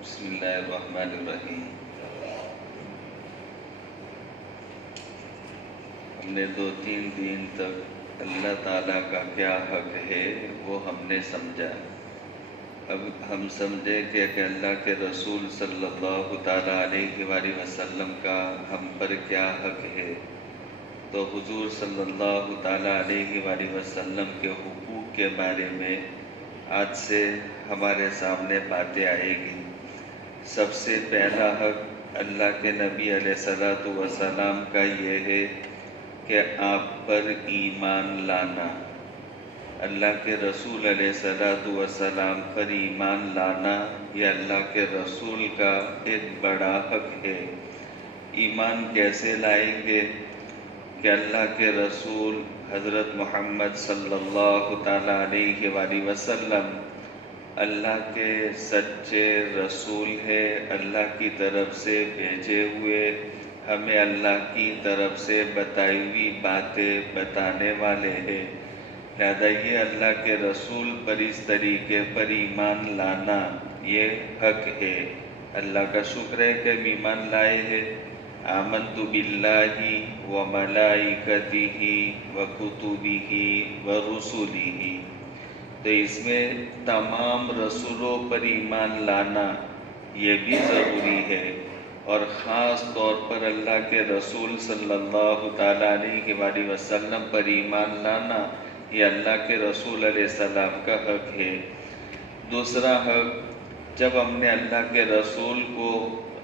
بسم اللہ الرحمن الرحیم۔ ہم نے 2-3 دن تک اللہ تعالیٰ کا کیا حق ہے وہ ہم نے سمجھا۔ اب ہم سمجھے کہ اللہ کے رسول صلی اللہ تعالیٰ علیہ وآلہ وسلم کا ہم پر کیا حق ہے، تو حضور صلی اللہ تعالیٰ علیہ وآلہ وسلم کے حقوق کے بارے میں آج سے ہمارے سامنے باتیں آئے گی۔ سب سے پہلا حق اللہ کے نبی علیہ الصلوۃ والسلام کا یہ ہے کہ آپ پر ایمان لانا۔ اللہ کے رسول علیہ الصلوۃ والسلام پر ایمان لانا یہ اللہ کے رسول کا ایک بڑا حق ہے۔ ایمان کیسے لائیں گے کہ اللہ کے رسول حضرت محمد صلی اللہ تعالیٰ علیہ وآلہ وسلم اللہ کے سچے رسول ہے، اللہ کی طرف سے بھیجے ہوئے، ہمیں اللہ کی طرف سے بتائی ہوئی باتیں بتانے والے ہیں۔ لہذا یہ اللہ کے رسول پر اس طریقے پر ایمان لانا یہ حق ہے۔ اللہ کا شکر ہے کہ ہم ایمان لائے ہیں۔ آمنت باللہ وملائکتہ وکتبہ ورسلہ، تو اس میں تمام رسولوں پر ایمان لانا یہ بھی ضروری ہے، اور خاص طور پر اللہ کے رسول صلی اللہ تعالیٰ علیہ وآلہ وسلم پر ایمان لانا یہ اللہ کے رسول علیہ السلام کا حق ہے۔ دوسرا حق، جب ہم نے اللہ کے رسول کو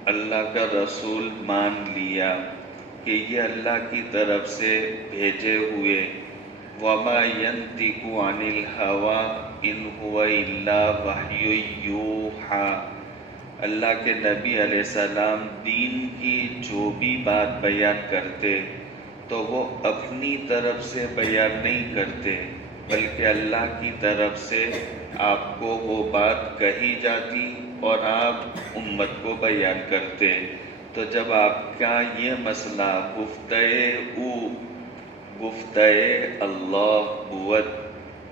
اللہ کا رسول مان لیا کہ یہ اللہ کی طرف سے بھیجے ہوئے، وَمَا يَنطِقُ عَنِ الْهَوَىٰ إِنْ هُوَ إِلَّا وَحْيٌ يُوحَىٰ، اللہ کے نبی علیہ السلام دین کی جو بھی بات بیان کرتے تو وہ اپنی طرف سے بیان نہیں کرتے، بلکہ اللہ کی طرف سے آپ کو وہ بات کہی جاتی اور آپ امت کو بیان کرتے۔ تو جب آپ کا یہ مسئلہ گفتۂ اللہ بود،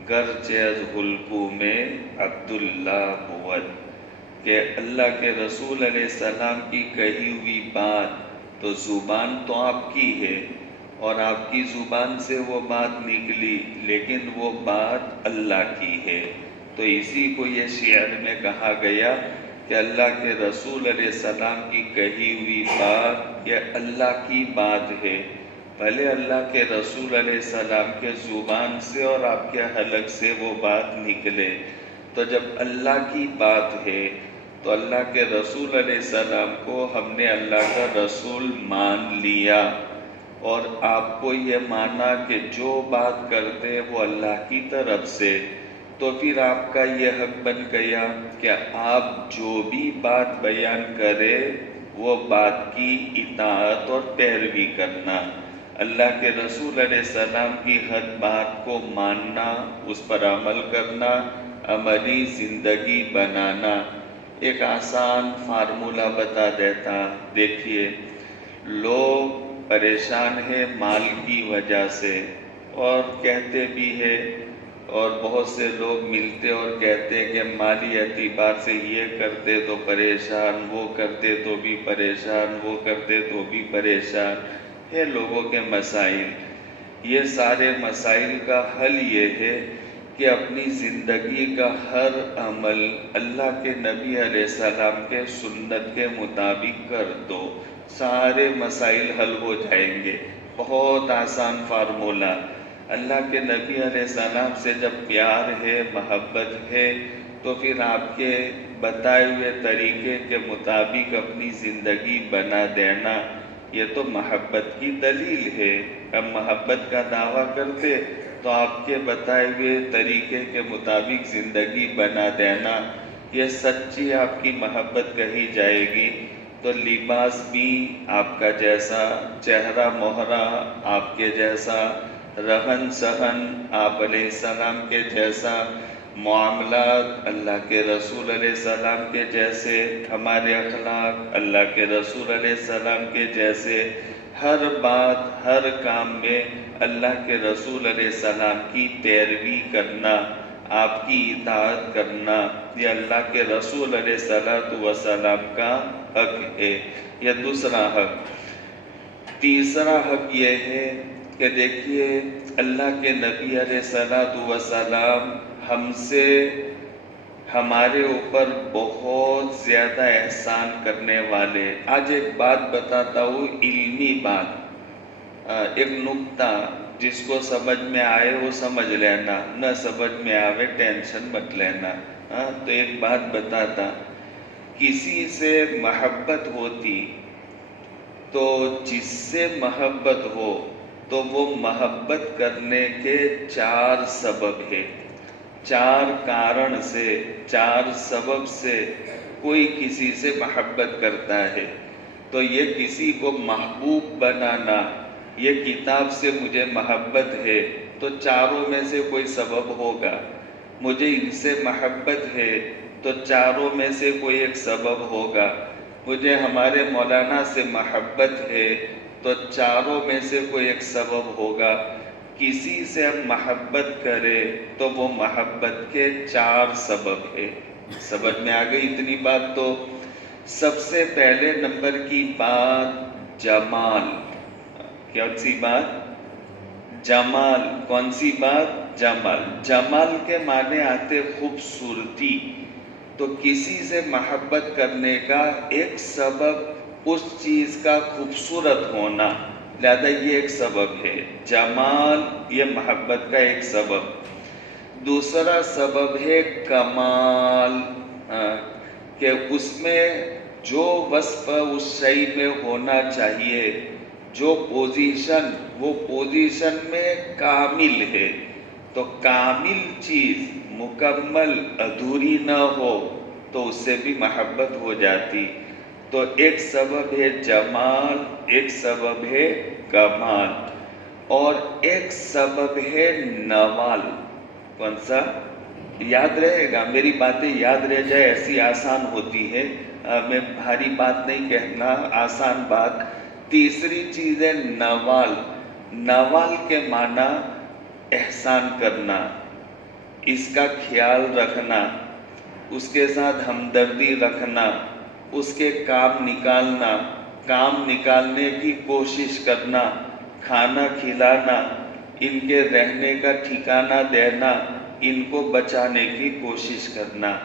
گرچہ از حلقو میں عبداللہ بود، کہ اللہ کے رسول علیہ السلام کی کہی ہوئی بات تو زبان تو آپ کی ہے اور آپ کی زبان سے وہ بات نکلی، لیکن وہ بات اللہ کی ہے۔ تو اسی کو یہ شعر میں کہا گیا کہ اللہ کے رسول علیہ السلام کی کہی ہوئی بات یہ اللہ کی بات ہے، بھلے اللہ کے رسول علیہ السلام کے زبان سے اور آپ کے حلق سے وہ بات نکلے۔ تو جب اللہ کی بات ہے تو اللہ کے رسول علیہ السلام کو ہم نے اللہ کا رسول مان لیا، اور آپ کو یہ مانا کہ جو بات کرتے وہ اللہ کی طرف سے، تو پھر آپ کا یہ حق بن گیا کہ آپ جو بھی بات بیان کرے وہ بات کی اطاعت اور پیروی کرنا، اللہ کے رسول علیہ السلام کی ہر بات کو ماننا، اس پر عمل کرنا، عملی زندگی بنانا۔ ایک آسان فارمولہ بتا دیتا، دیکھیے، لوگ پریشان ہیں مال کی وجہ سے اور کہتے بھی ہیں، اور بہت سے لوگ ملتے اور کہتے ہیں کہ مالی اعتبار سے یہ کرتے تو پریشان، وہ کرتے تو بھی پریشان، وہ کرتے تو بھی پریشان ہے۔ لوگوں کے مسائل، یہ سارے مسائل کا حل یہ ہے کہ اپنی زندگی کا ہر عمل اللہ کے نبی علیہ السلام کے سنت کے مطابق کر دو، سارے مسائل حل ہو جائیں گے۔ بہت آسان فارمولہ۔ اللہ کے نبی علیہ السلام سے جب پیار ہے، محبت ہے، تو پھر آپ کے بتائے ہوئے طریقے کے مطابق اپنی زندگی بنا دینا، یہ تو محبت کی دلیل ہے۔ ہم محبت کا دعویٰ کرتے تو آپ کے بتائے ہوئے طریقے کے مطابق زندگی بنا دینا، یہ سچی آپ کی محبت کہی جائے گی۔ تو لباس بھی آپ کا جیسا، چہرہ مہرہ آپ کے جیسا، رہن سہن آپ علیہ السلام کے جیسا، معاملات اللہ کے رسول علیہ السلام کے جیسے، ہمارے اخلاق اللہ کے رسول علیہ السلام کے جیسے، ہر بات ہر کام میں اللہ کے رسول علیہ السلام کی پیروی کرنا، آپ کی اطاعت کرنا یہ اللہ کے رسول علیہ الصلوۃ والسلام کا حق ہے، یہ دوسرا حق۔ تیسرا حق یہ ہے کہ دیکھیے اللہ کے نبی علیہ الصلوۃ والسلام ہم سے ہمارے اوپر بہت زیادہ احسان کرنے والے۔ آج ایک بات بتاتا ہوں، علمی بات، ایک نکتہ، جس کو سمجھ میں آئے وہ سمجھ لینا، نہ سمجھ میں آوے ٹینشن مت لینا۔ تو ایک بات بتاتا، کسی سے محبت ہوتی تو جس سے محبت ہو تو وہ محبت کرنے کے 4 سبب ہے، 4 کارن سے، 4 سبب سے کوئی کسی سے محبت کرتا ہے۔ تو یہ کسی کو محبوب بنانا، یہ کتاب سے مجھے محبت ہے تو 4 میں سے کوئی سبب ہوگا، مجھے ان سے محبت ہے تو 4 میں سے کوئی ایک سبب ہوگا، مجھے ہمارے مولانا سے محبت ہے تو 4 میں سے کوئی ایک سبب ہوگا۔ کسی سے ہم محبت کرے تو وہ محبت کے 4 سبب ہے۔ سمجھ میں آ گئی اتنی بات؟ تو سب سے پہلے نمبر کی بات جمال۔ کون سی بات؟ جمال۔ کون سی بات؟ جمال۔ جمال کے معنی آتے خوبصورتی۔ تو کسی سے محبت کرنے کا ایک سبب اس چیز کا خوبصورت ہونا، لہذا یہ ایک سبب ہے۔ جمال یہ محبت کا ایک سبب۔ دوسرا سبب ہے کمال، کہ اس میں جو وصف اس شے میں ہونا چاہیے، جو پوزیشن، وہ پوزیشن میں کامل ہے۔ تو کامل چیز مکمل ادھوری نہ ہو تو اس سے بھی محبت ہو جاتی۔ تو ایک سبب ہے جمال، ایک سبب ہے کمال، اور ایک سبب ہے نوال۔ کون سا؟ یاد رہے گا، میری باتیں یاد رہ جائے ایسی آسان ہوتی ہے، میں بھاری بات نہیں کہنا، آسان بات۔ تیسری چیز ہے نوال۔ نوال کے معنی احسان کرنا، اس کا خیال رکھنا، اس کے ساتھ ہمدردی رکھنا، اس کے کام نکالنا، کام نکالنے کی کوشش کرنا، کھانا کھلانا، ان کے رہنے کا ٹھکانہ دینا، ان کو بچانے کی کوشش کرنا۔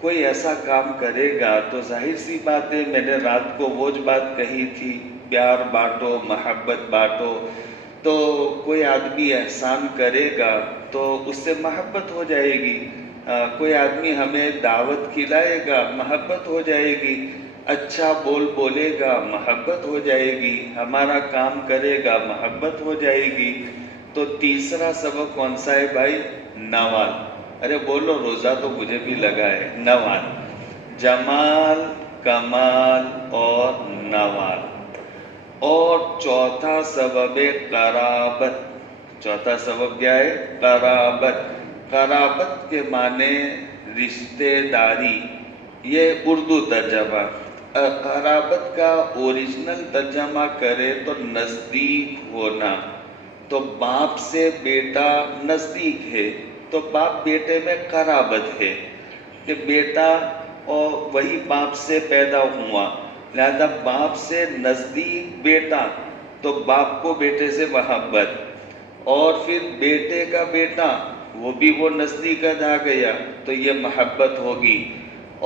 کوئی ایسا کام کرے گا تو ظاہر سی بات ہے، میں نے رات کو وہ بات کہی تھی، پیار بانٹو، محبت بانٹو۔ تو کوئی آدمی احسان کرے گا تو اس سے محبت ہو جائے گی، کوئی آدمی ہمیں دعوت کھلائے گا، محبت ہو جائے گی، اچھا بولے گا، محبت ہو جائے گی، ہمارا کام کرے گا، محبت ہو جائے گی۔ تو تیسرا سبب کون سا ہے بھائی؟ نوال۔ ارے بولو، روزہ تو مجھے بھی لگا ہے۔ نوال، جمال، کمال اور نوال۔ اور چوتھا سبب ہے قرابت۔ چوتھا سبب کیا ہے؟ قرابت۔ قرابت کے معنی رشتے داری، یہ اردو ترجمہ۔ قرابت کا اوریجنل ترجمہ کرے تو نزدیک ہونا۔ تو باپ سے بیٹا نزدیک ہے تو باپ بیٹے میں قرابت ہے، کہ بیٹا اور وہی باپ سے پیدا ہوا، لہذا باپ سے نزدیک بیٹا تو باپ کو بیٹے سے محبت، اور پھر بیٹے کا بیٹا وہ بھی وہ نزدیک آ گیا تو یہ محبت ہوگی۔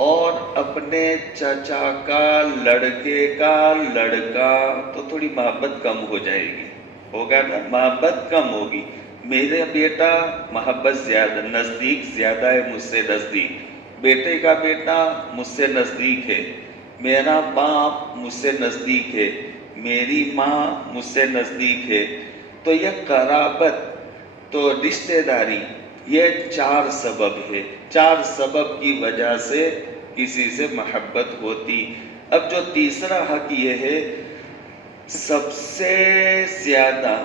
اور اپنے چچا کا لڑکے کا لڑکا تو تھوڑی محبت کم ہو جائے گی، ہوگا نا، محبت کم ہوگی۔ میرا بیٹا محبت زیادہ، نزدیک زیادہ ہے مجھ سے نزدیک، بیٹے کا بیٹا مجھ سے نزدیک ہے، میرا باپ مجھ سے نزدیک ہے، میری ماں مجھ سے نزدیک ہے۔ تو یہ قرابت، تو رشتہ داری، یہ 4 سبب ہے۔ 4 سبب کی وجہ سے کسی سے محبت ہوتی۔ اب جو تیسرا حق یہ ہے، سب سے زیادہ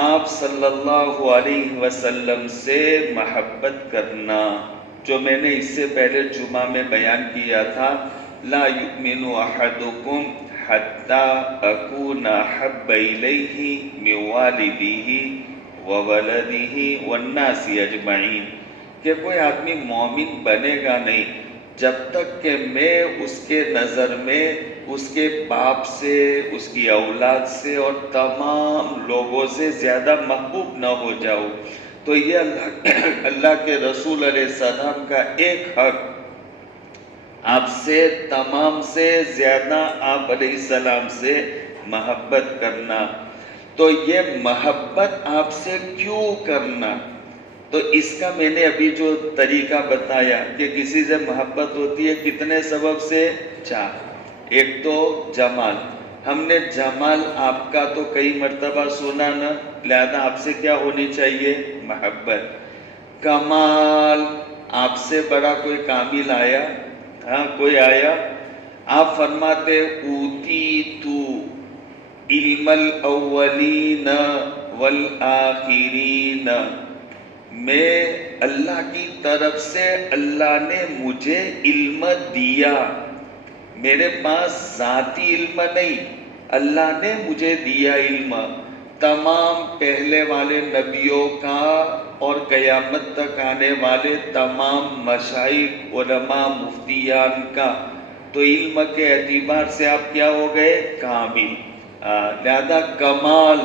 آپ صلی اللہ علیہ وسلم سے محبت کرنا، جو میں نے اس سے پہلے جمعہ میں بیان کیا تھا، لا یؤمن احدکم حتی اکون احب الیہ من والدہ وولدہ والناس اجمعین، کہ کوئی آدمی مومن بنے گا نہیں جب تک کہ میں اس کے نظر میں اس کے باپ سے، اس کی اولاد سے اور تمام لوگوں سے زیادہ محبوب نہ ہو جاؤ۔ تو یہ اللہ کے رسول علیہ السلام کا ایک حق، آپ سے تمام سے زیادہ آپ علیہ السلام سے محبت کرنا۔ تو یہ محبت آپ سے کیوں کرنا؟ تو اس کا میں نے ابھی جو طریقہ بتایا کہ کسی سے محبت ہوتی ہے کتنے سبب سے؟ 4۔ ایک تو جمال، ہم نے جمال آپ کا تو کئی مرتبہ سنا نا، لہذا آپ سے کیا ہونی چاہیے؟ محبت۔ کمال، آپ سے بڑا کوئی کامل آیا؟ ہاں کوئی آیا؟ آپ فرماتے اوتیتو علم الاولین والآخرین، میں اللہ کی طرف سے اللہ نے مجھے علم دیا، میرے پاس ذاتی علم نہیں، اللہ نے مجھے دیا علم، تمام پہلے والے نبیوں کا اور قیامت تک آنے والے تمام مشائخ علماء مفتیان کا۔ تو علم کے اعتبار سے آپ کیا ہو گئے؟ کامل۔ لہذا کمال،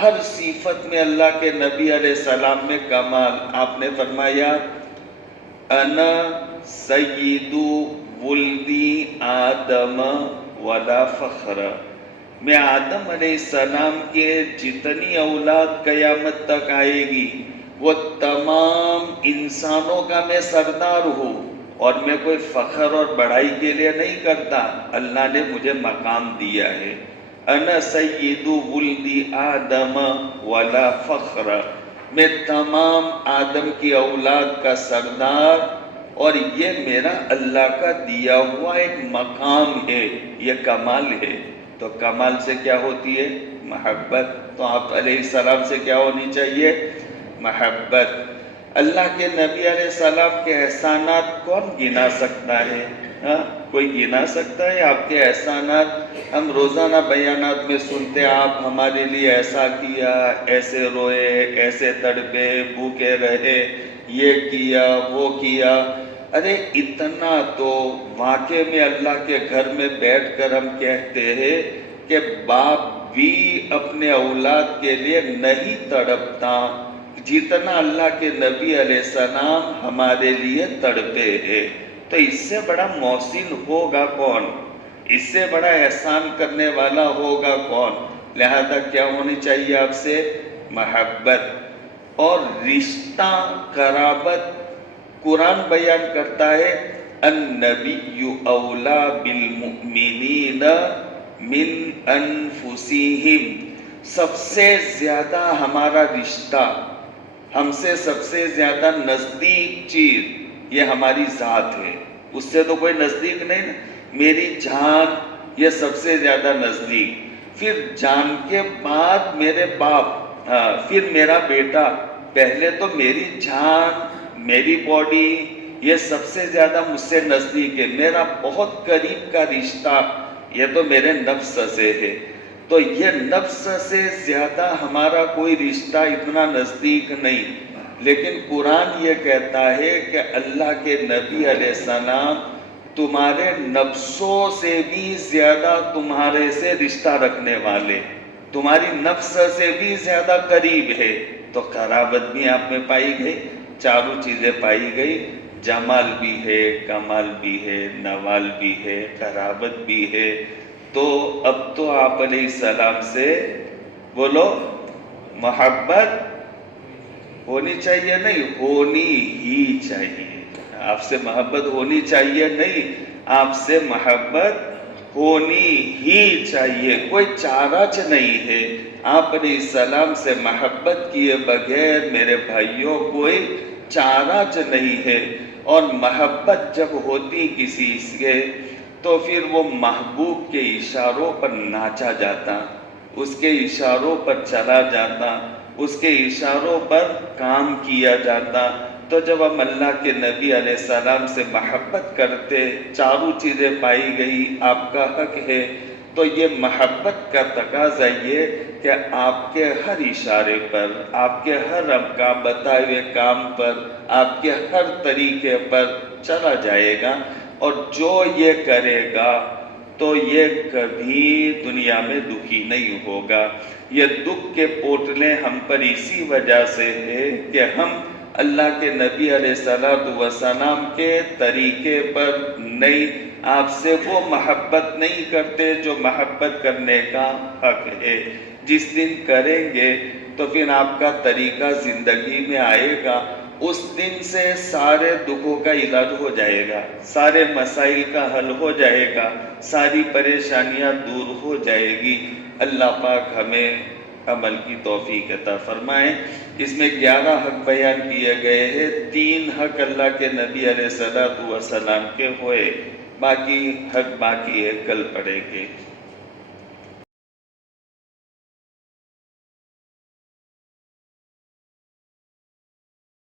ہر صفت میں اللہ کے نبی علیہ السلام میں کمال۔ آپ نے فرمایا انا سید ولدی آدم ولا فخر، میں آدم علیہ السلام کے جتنی اولاد قیامت تک آئے گی وہ تمام انسانوں کا میں سردار ہوں، اور میں کوئی فخر اور بڑائی کے لیے نہیں کرتا، اللہ نے مجھے مقام دیا ہے۔ انا سید ولدی آدم ولا فخر، میں تمام آدم کی اولاد کا سردار، اور یہ میرا اللہ کا دیا ہوا ایک مقام ہے، یہ کمال ہے۔ تو کمال سے کیا ہوتی ہے؟ محبت۔ تو آپ علیہ السلام سے کیا ہونی چاہیے؟ محبت۔ اللہ کے نبی علیہ السلام کے احسانات کون گنا سکتا ہے؟ ہاں کوئی گنا سکتا ہے آپ کے احسانات؟ ہم روزانہ بیانات میں سنتے آپ ہمارے لیے ایسا کیا، ایسے روئے، ایسے تڑپے، بھوکے رہے، یہ کیا وہ کیا۔ ارے اتنا تو واقع میں اللہ کے گھر میں بیٹھ کر ہم کہتے ہیں کہ باپ بھی اپنے اولاد کے لیے نہیں تڑپتا جتنا اللہ کے نبی علیہ السلام ہمارے لیے تڑپے ہیں۔ تو اس سے بڑا محسن ہوگا کون؟ اس سے بڑا احسان کرنے والا ہوگا کون؟ لہذا کیا ہونی چاہیے آپ سے؟ محبت۔ اور رشتہ قرابت، قرآن بیان کرتا ہے النبی اولا بالمؤمنین من انفسہم، سب سے زیادہ ہمارا رشتہ، ہم سے سب سے زیادہ نزدیک چیز یہ ہماری ذات ہے، اس سے تو کوئی نزدیک نہیں نا۔ میری جان یہ سب سے زیادہ نزدیک، پھر جان کے بعد میرے باپ، پھر میرا بیٹا، پہلے تو میری جان، میری باڈی یہ سب سے زیادہ مجھ سے نزدیک ہے، میرا بہت قریب کا رشتہ یہ تو میرے نفس سے ہے۔ تو یہ نفس سے زیادہ ہمارا کوئی رشتہ اتنا نزدیک نہیں، لیکن قرآن یہ کہتا ہے کہ اللہ کے نبی علیہ السلام تمہارے نفسوں سے بھی زیادہ تمہارے سے رشتہ رکھنے والے، تمہاری نفس سے بھی زیادہ قریب ہے۔ تو قرابت بھی آپ میں پائی گئی، چاروں چیزیں پائی گئی، جمال بھی ہے، کمال بھی ہے، نوال بھی ہے، قرابت بھی ہے۔ تو اب تو آپ علیہ السلام سے بولو محبت ہونی چاہیے، نہیں ہونی ہی چاہیے۔ آپ سے محبت ہونی چاہیے نہیں، آپ سے محبت ہونی ہی چاہیے، کوئی چارج نہیں ہے۔ آپ علیہ السلام سے محبت کیے بغیر میرے بھائیوں کوئی چارج نہیں ہے۔ اور محبت جب ہوتی کسی سے تو پھر وہ محبوب کے اشاروں پر ناچا جاتا، اس کے اشاروں پر چلا جاتا، اس کے اشاروں پر کام کیا جاتا۔ تو جب ہم اللہ کے نبی علیہ السلام سے محبت کرتے، چاروں چیزیں پائی گئی، آپ کا حق ہے، تو یہ محبت کا تقاضا یہ کہ آپ کے ہر اشارے پر، آپ کے ہر بتائے ہوئے کام پر، آپ کے ہر طریقے پر چلا جائے گا، اور جو یہ کرے گا تو یہ کبھی دنیا میں دکھی نہیں ہوگا۔ یہ دکھ کے پوٹلے ہم پر اسی وجہ سے ہے کہ ہم اللہ کے نبی علیہ السلام کے طریقے پر نہیں، آپ سے وہ محبت نہیں کرتے جو محبت کرنے کا حق ہے۔ جس دن کریں گے تو پھر آپ کا طریقہ زندگی میں آئے گا، اس دن سے سارے دکھوں کا علاج ہو جائے گا، سارے مسائل کا حل ہو جائے گا، ساری پریشانیاں دور ہو جائے گی۔ اللہ پاک ہمیں عمل کی توفیق عطا فرمائیں۔ اس میں 11 حق بیان کیے گئے ہیں، 3 حق اللہ کے نبی علیہ السلام کے ہوئے، باقی حق باقی ہے، کل پڑھیں گے۔